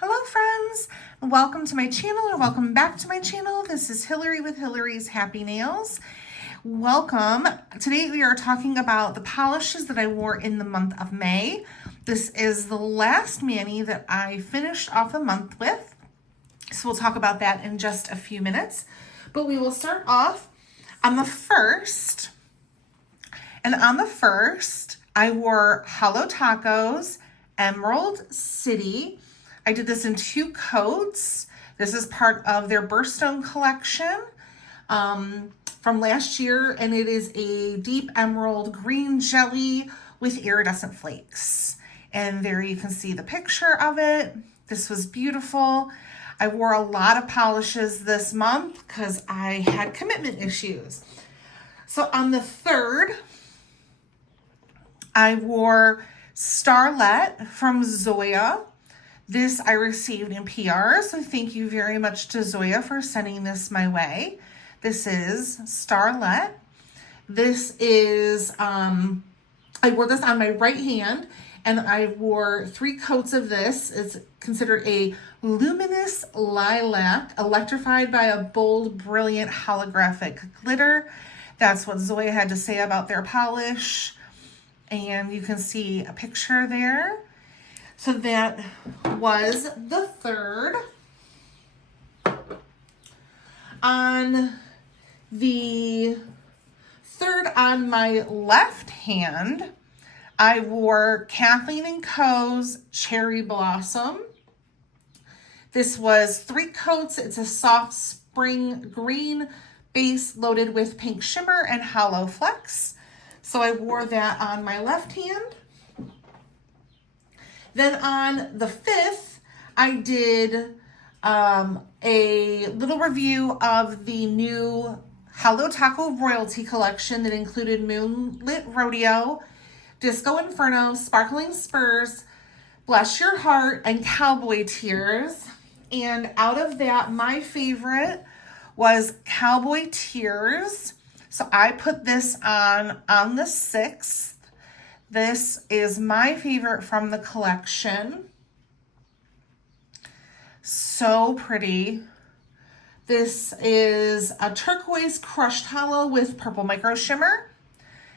Hello friends, welcome to my channel or welcome back to my channel. This is Hillary with Hillary's Happy Nails. Welcome. Today we are talking about the polishes that I wore in the month of May. This is the last mani that I finished off the month with. So we'll talk about that in just a few minutes. But we will start off on the 1st. And on the 1st, I wore Halo Tacos Emerald City. I did this in 2 coats. This is part of their Birthstone collection from last year, and it is a deep emerald green jelly with iridescent flakes. And there you can see the picture of it. This was beautiful. I wore a lot of polishes this month because I had commitment issues. So on the 3rd, I wore Starlet from Zoya. This I received in PR, so thank you very much to Zoya for sending this my way. This is Starlet. This is, I wore this on my right hand, and I wore 3 coats of this. It's considered a luminous lilac, electrified by a bold, brilliant holographic glitter. That's what Zoya had to say about their polish. And you can see a picture there. So that was the 3rd. On the 3rd, on my left hand, I wore Kathleen & Co.'s Cherry Blossom. This was 3 coats. It's a soft spring green base loaded with pink shimmer and hollow flecks. So I wore that on my left hand. Then on the 5th, I did a little review of the new Halo Taco Royalty collection that included Moonlit Rodeo, Disco Inferno, Sparkling Spurs, Bless Your Heart, and Cowboy Tears. And out of that, my favorite was Cowboy Tears. So I put this on the 6th. This is my favorite from the collection. So pretty. This is a turquoise crushed hollow with purple micro shimmer.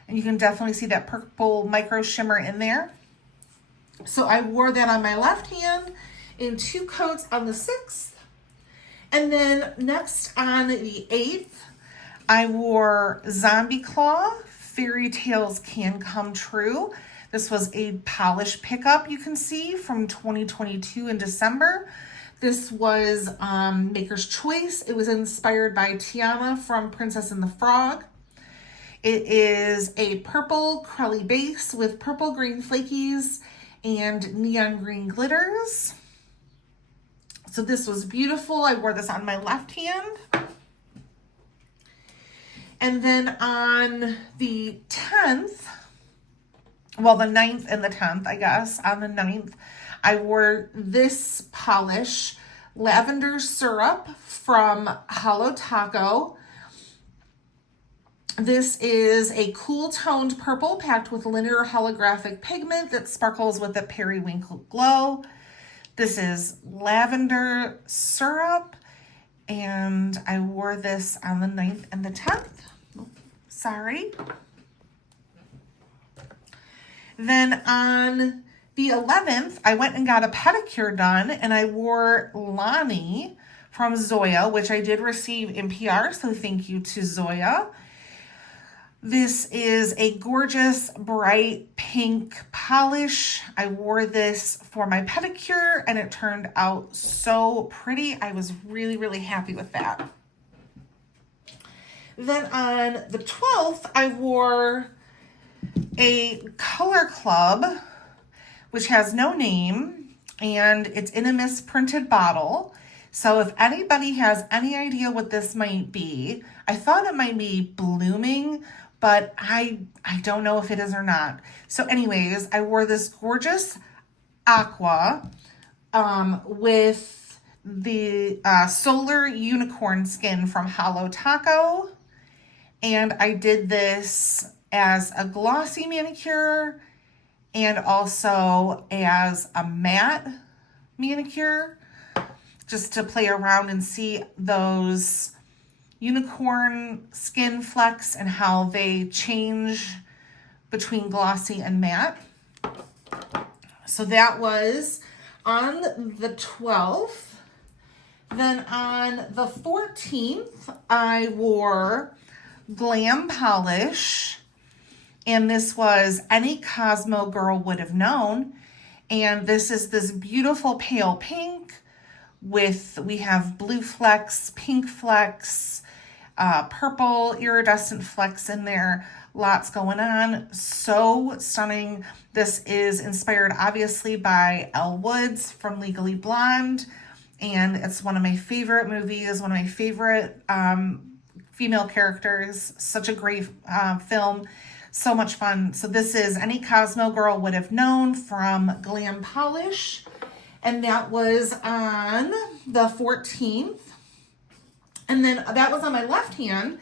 And you can definitely see that purple micro shimmer in there. So I wore that on my left hand in 2 coats on the 6th. And then next on the 8th, I wore Zombie Claw Fairy Tales Can Come True. This was a polish pickup, you can see, from 2022 in December. This was Maker's Choice. It was inspired by Tiana from Princess and the Frog. It is a purple crelly base with purple green flakies and neon green glitters. So this was beautiful. I wore this on my left hand. And then on the 10th, well, the 9th and the 10th, I guess, on the 9th, I wore this polish, Lavender Syrup from Halo Taco. This is a cool toned purple packed with linear holographic pigment that sparkles with a periwinkle glow. This is Lavender Syrup, and I wore this on the 9th and the 10th. Sorry. Then on the 11th, I went and got a pedicure done, and I wore Lonnie from Zoya, which I did receive in PR, so thank you to Zoya. This is a gorgeous bright pink polish. I wore this for my pedicure, and it turned out so pretty. I was really, really happy with that. Then on the 12th, I wore a Color Club, which has no name, and it's in a misprinted bottle. So if anybody has any idea what this might be, I thought it might be Blooming, but I don't know if it is or not. So anyways, I wore this gorgeous aqua with the Solar Unicorn skin from Halo Taco. And I did this as a glossy manicure and also as a matte manicure, just to play around and see those unicorn skin flecks and how they change between glossy and matte. So that was on the 12th. Then on the 14th, I wore Glam Polish, and this was Any Cosmo Girl Would Have Known. And this is this beautiful pale pink with, we have blue flecks, pink flecks, purple iridescent flecks in there. Lots going on. So stunning. This is inspired obviously by Elle Woods from Legally Blonde. And it's one of my favorite movies, one of my favorite female characters. Such a great film. So much fun. So this is Any Cosmo Girl Would Have Known from Glam Polish. And that was on the 14th. And then that was on my left hand.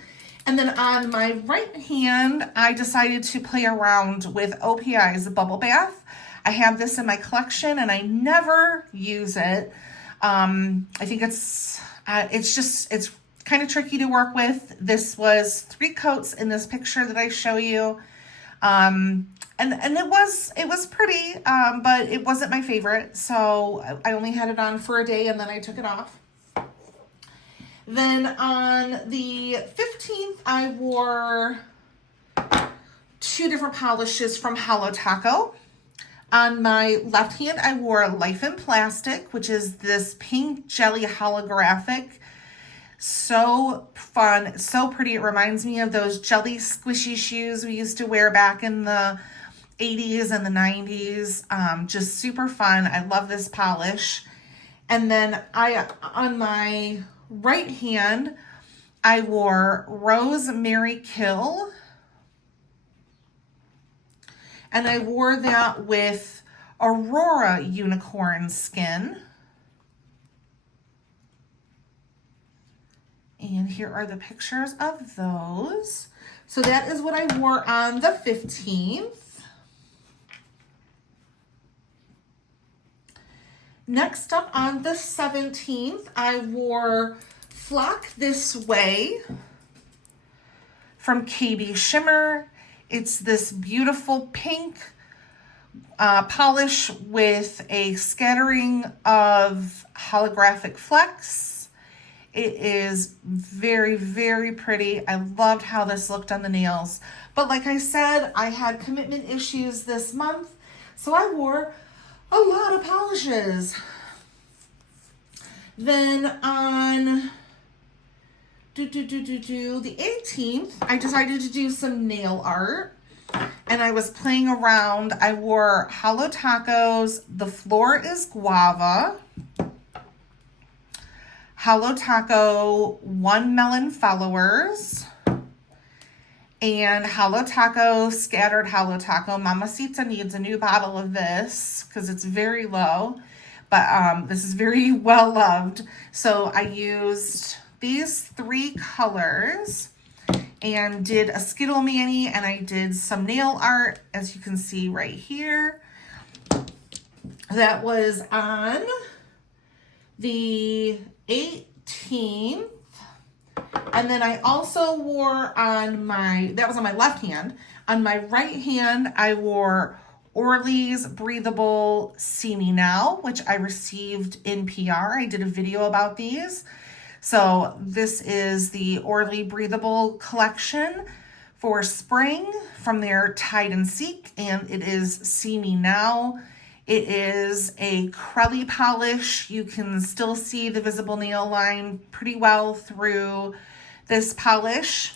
And then on my right hand, I decided to play around with OPI's Bubble Bath. I have this in my collection and I never use it. I think it's kind of tricky to work with. This was 3 coats in this picture that I show you. And it was pretty, but it wasn't my favorite. So I only had it on for a day and then I took it off. Then on the 15th, I wore 2 different polishes from Holo Taco. On my left hand, I wore Life in Plastic, which is this pink jelly holographic. So fun, so pretty. It reminds me of those jelly squishy shoes we used to wear back in the 80s and the 90s. Just super fun. I love this polish. And then on my right hand, I wore Rosemary Kill. And I wore that with Aurora Unicorn Skin. And here are the pictures of those. So that is what I wore on the 15th. Next up on the 17th, I wore Flock This Way from KB Shimmer. It's this beautiful pink polish with a scattering of holographic flecks. It is very, very pretty. I loved how this looked on the nails. But like I said, I had commitment issues this month, so I wore a lot of polishes. Then on the 18th, I decided to do some nail art. And I was playing around. I wore Holo Taco's The Floor is Guava, Holo Taco One Melon Followers, and Holo Taco Scattered Holo Taco. Mamacita needs a new bottle of this because it's very low, but this is very well loved. So I used these 3 colors and did a Skittle Mani, and I did some nail art, as you can see right here. That was on the 18th. And then I also wore that was on my left hand. On my right hand, I wore Orly's Breathable See Me Now, which I received in PR. I did a video about these. So this is the Orly Breathable collection for spring from their Tide and Seek, and it is See Me Now. It is a crelly polish. You can still see the visible nail line pretty well through this polish.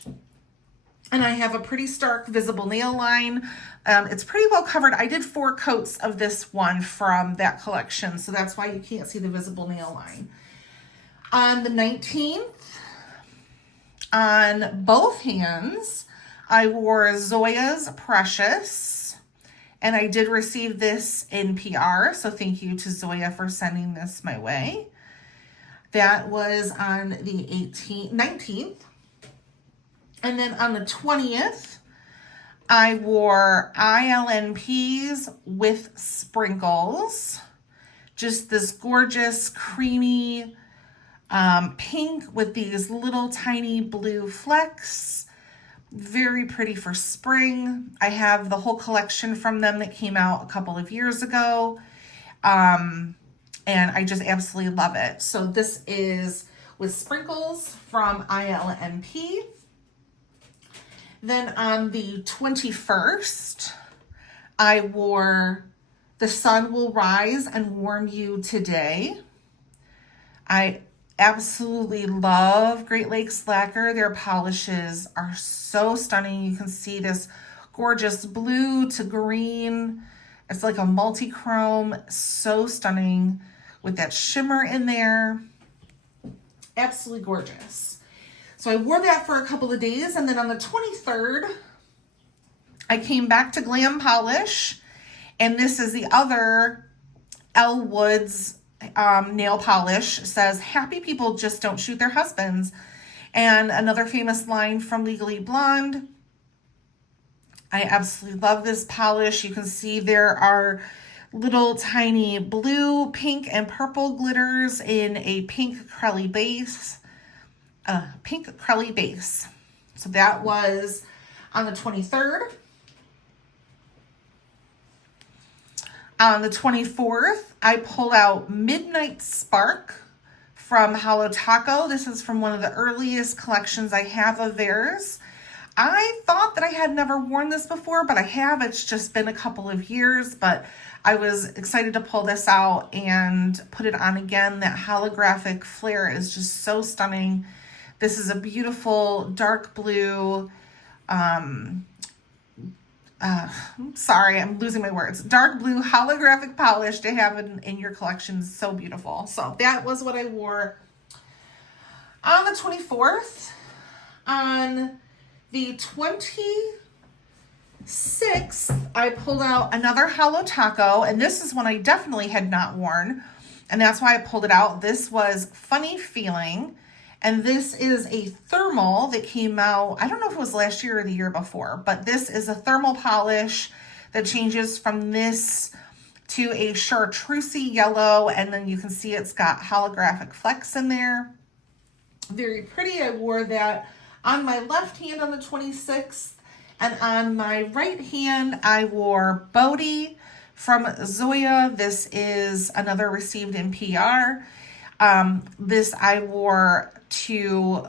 And I have a pretty stark visible nail line. It's pretty well covered. I did 4 coats of this one from that collection, so that's why you can't see the visible nail line. On the 19th, on both hands, I wore Zoya's Precious, and I did receive this in PR, so thank you to Zoya for sending this my way. That was on the 19th. And then on the 20th, I wore ILNPs with Sprinkles. Just this gorgeous, creamy pink with these little tiny blue flecks. Very pretty for spring. I have the whole collection from them that came out a couple of years ago. And I just absolutely love it. So this is with sprinkles from ILMP. Then on the 21st, I wore The Sun Will Rise and Warm You Today. I absolutely love Great Lakes Lacquer. Their polishes are so stunning. You can see this gorgeous blue to green. It's like a multi-chrome, so stunning with that shimmer in there. Absolutely gorgeous. So I wore that for a couple of days, and then on the 23rd, I came back to Glam Polish, and this is the other Elle Woods nail polish. It says, happy people just don't shoot their husbands. And another famous line from Legally Blonde. I absolutely love this polish. You can see there are little tiny blue, pink, and purple glitters in a pink acrylic base. So that was on the 23rd. On the 24th, I pulled out Midnight Spark from Holo Taco. This is from one of the earliest collections I have of theirs. I thought that I had never worn this before, but I have. It's just been a couple of years, but I was excited to pull this out and put it on again. That holographic flare is just so stunning. This is a beautiful dark blue, sorry, I'm losing my words. Dark blue holographic polish to have in your collection is so beautiful. So that was what I wore on the 24th. On the 26th, I pulled out another Holo Taco, and this is one I definitely had not worn, and that's why I pulled it out. This was Funny Feeling, and this is a thermal that came out, I don't know if it was last year or the year before, but this is a thermal polish that changes from this to a chartreusey yellow, and then you can see it's got holographic flecks in there. Very pretty. I wore that on my left hand on the 26th, and on my right hand, I wore Bodhi from Zoya. This is another received in PR. This I wore to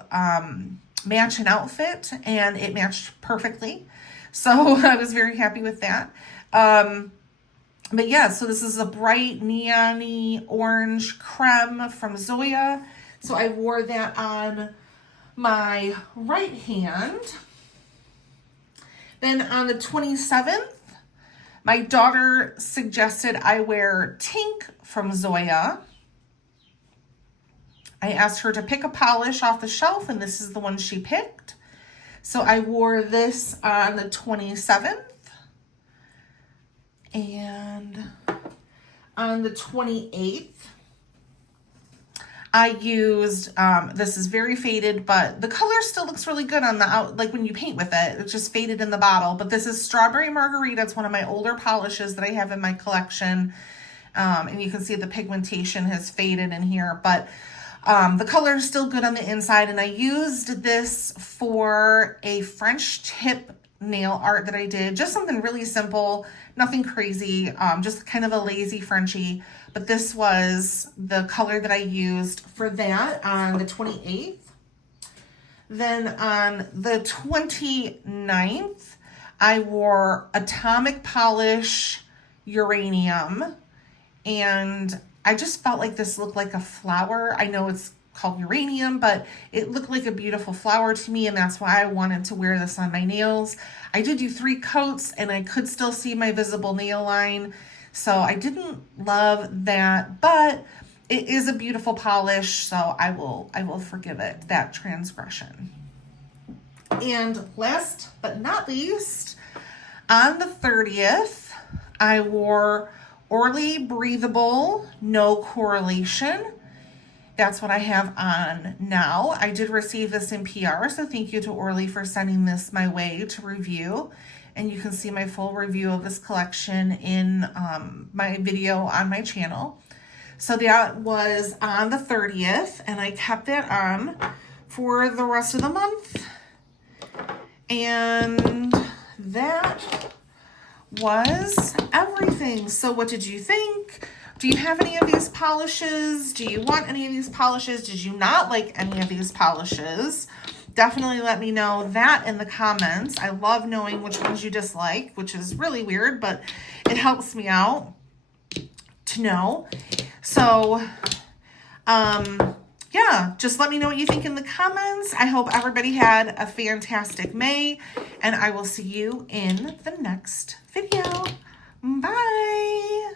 match an outfit, and it matched perfectly. So I was very happy with that. But yeah, so this is a bright neon-y orange creme from Zoya. So I wore that on my right hand. Then on the 27th, my daughter suggested I wear Tink from Zoya. I asked her to pick a polish off the shelf, and this is the one she picked. So I wore this on the 27th. And on the 28th, I used, this is very faded, but the color still looks really good on the out, like when you paint with it. It's just faded in the bottle. But this is Strawberry Margarita. It's one of my older polishes that I have in my collection. And you can see the pigmentation has faded in here. But the color is still good on the inside. And I used this for a French tip nail art that I did. Just something really simple, nothing crazy, just kind of a lazy Frenchie. But this was the color that I used for that on the 28th. Then on the 29th, I wore Atomic Polish Uranium. And I just felt like this looked like a flower. I know it's called uranium, but it looked like a beautiful flower to me, and that's why I wanted to wear this on my nails. I did do 3 coats, and I could still see my visible nail line. So I didn't love that, but it is a beautiful polish, so I will forgive it, that transgression. And last but not least, on the 30th, I wore Orly Breathable No Correlation. That's what I have on now. I did receive this in PR, so thank you to Orly for sending this my way to review. And you can see my full review of this collection in my video on my channel. So that was on the 30th, and I kept that on for the rest of the month. And that was everything. So what did you think? Do you have any of these polishes? Do you want any of these polishes? Did you not like any of these polishes? Definitely let me know that in the comments. I love knowing which ones you dislike, which is really weird, but it helps me out to know. So, yeah, just let me know what you think in the comments. I hope everybody had a fantastic May, and I will see you in the next video. Bye.